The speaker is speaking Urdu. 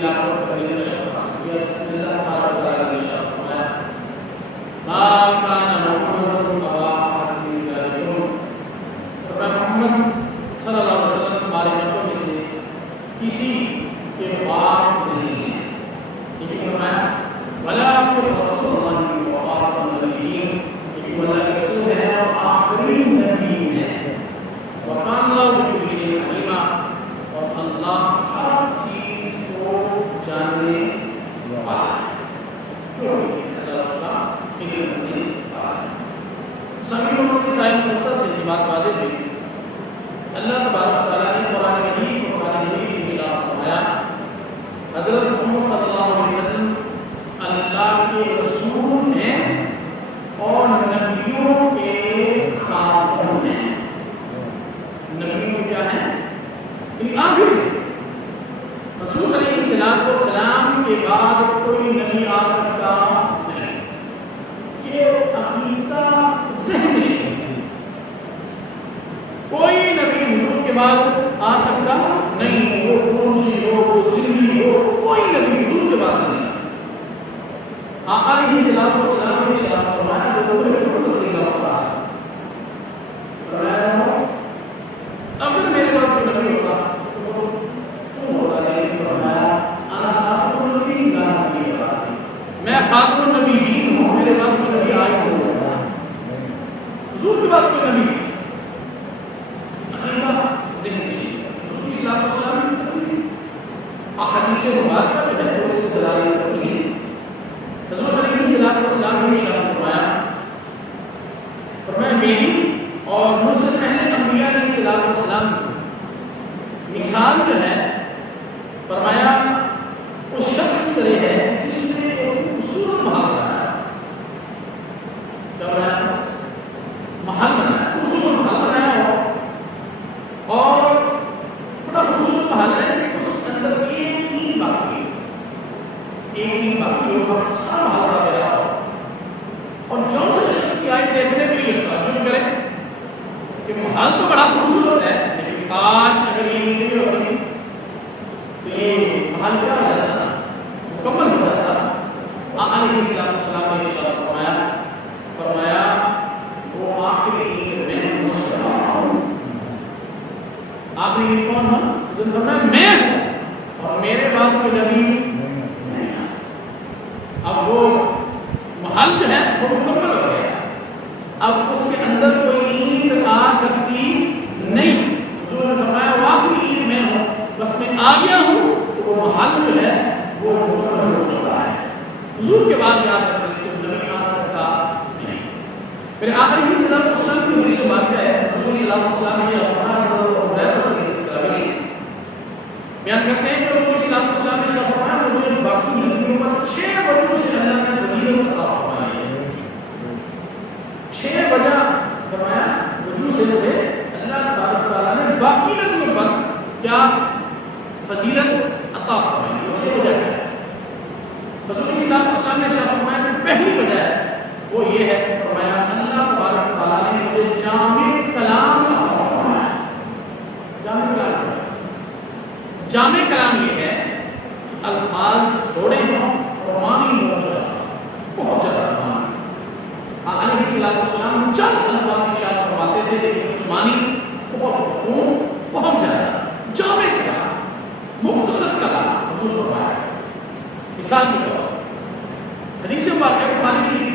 تلاوت کرنے کا شرف حاصل کیا جس میں اللہ تبارک و تعالیٰ نے ارشاد فرمایا ما کان محمد ابا احد من رجالکم، محمد صلی اللہ علیہ وسلم تمہارے مردوں میں سے کسی کے باپ نہیں ہے، لیکن فرمایا ولکن رسول اللہ و خاتم النبیین، لیکن وہ اللہ کے رسول ہے اور آخری نبی ہے، وکان اللہ بکل شیء علیما، اور اللہ ہر چیز کو جاننے والا ہے، جو اللہ کا علم رکھنے والا ہے۔ سبھی لوگوں کی سائن مقصد سے یہ بات واضح ہوئی، اللہ تبارک و تعالیٰ نے قرآن مجید میں ارشاد فرمایا حضرت محمد صلی اللہ علیہ وسلم اللہ کے رسول ہیں اور نبیوں کے خاتم ہیں۔ نبیوں کیا ہیں؟ آخر رسول علیہ السلام کے بعد کوئی نبی آ سکتا نہیں، یہ عقیدہ ذہن نشین ہے، کوئی نبی حضور کے بعد آ سکتا نہیں، وہ پرسی ہو، وہ زندگی ہو، کوئی نبی حضور کے بعد نہیں آ سکتا۔ آقا علیہ السلام نے ارشاد فرمایا جو پورے فکر طریقہ ہوتا ہے، فرمایا اگر میرے بعد کوئی نبی ہوگا تو کون ہوگا؟ نہیں، فرمایا انا خاتم النبیین لا نبی بعدی، میں خاتم النبیین ہوں، میرے بعد کوئی نبی آئے نہیں ہوگا، حضور کے بعد کوئی نبی نہیں۔ احادیث مبارکہ میں جب اس کی دلائل ہوتی ہیں، حضرت علیہ السلام نے ارشاد فرمایا میری اور مسلم اہل انبیاء علیہ السلام کی مثال جو ہے، فرمایا اس شخص کی طرح ہے جس نے ایک خوبصورت محل بنایا، کیا بنایا؟ محل بنایا، خوبصورت محل بنایا ہو، اور بڑا خوبصورت محل ہے، اس کے اندر ایک ہی باقی ہو، سارا محل بڑا پیارا ہو، اور جو سے شخص کی آئی دیکھنے کے لیے تعجب کرے کہ محل تو بڑا خوبصورت ہے، لیکن کاش اگر یہ نہیں ہوتی تو یہ محل کیا ہو جاتا، مکمل ہو جاتا۔ آقا علیہ السلام نے ارشاد فرمایا وہ آخری عید میں مسلمان ہوں، آخری عید کون ہوں؟ فرمایا میں ہوں اور میرے بعد کوئی نبی نہیں آیا۔ اب وہ محل جو ہے وہ مکمل ہو گیا، اب اس کے اندر کوئی عید آ سکتی نہیں، حضور نے فرمایا وہ آخری عید میں ہوں، بس میں آ گیا ہوں تو وہ محل جو ہے وہ مکمل ہو چکا ہے، حضور کے بعد یاد رکھیں کہ نبی آ سکتا نہیں۔ پھر آقا علیہ السلام کی حدیث میں بات ہے، حضور صلی اللہ علیہ وسلم نے بیان کرتے ہیں کہ رسول صلی اللہ علیہ وسلم نے فرمایا مجھے باقی نبیوں پر 6 وجہ سے اللہ نے فضیلت عطا فرمائی ہے، 6 وجہ فرمایا وجہ سے مجھے اللہ تبارک و تعالیٰ نے باقی نبیوں پر کیا فضیلت عطا فرمائی ہے، 6 وجہ ہے۔ رسول صلی اللہ علیہ وسلم نے فرمایا کہ پہلی وجہ ہے وہ یہ ہے، فرمایا اللہ تبارک و تعالیٰ نے مجھے جامع کلام عطا فرمایا۔ جامع کلام جامع کلام یہ ہے کہ الفاظ تھوڑے ہوں اور معنی بہت زیادہ معنی۔ علیہ السلام چند الفاظ ارشاد فرماتے تھے لیکن اس معنی بہت مفہوم، بہت زیادہ جامع کلام، مختصر کلام حضور فرمایا۔ مثال کے طور پر حدیث مبارکہ بخاری شریف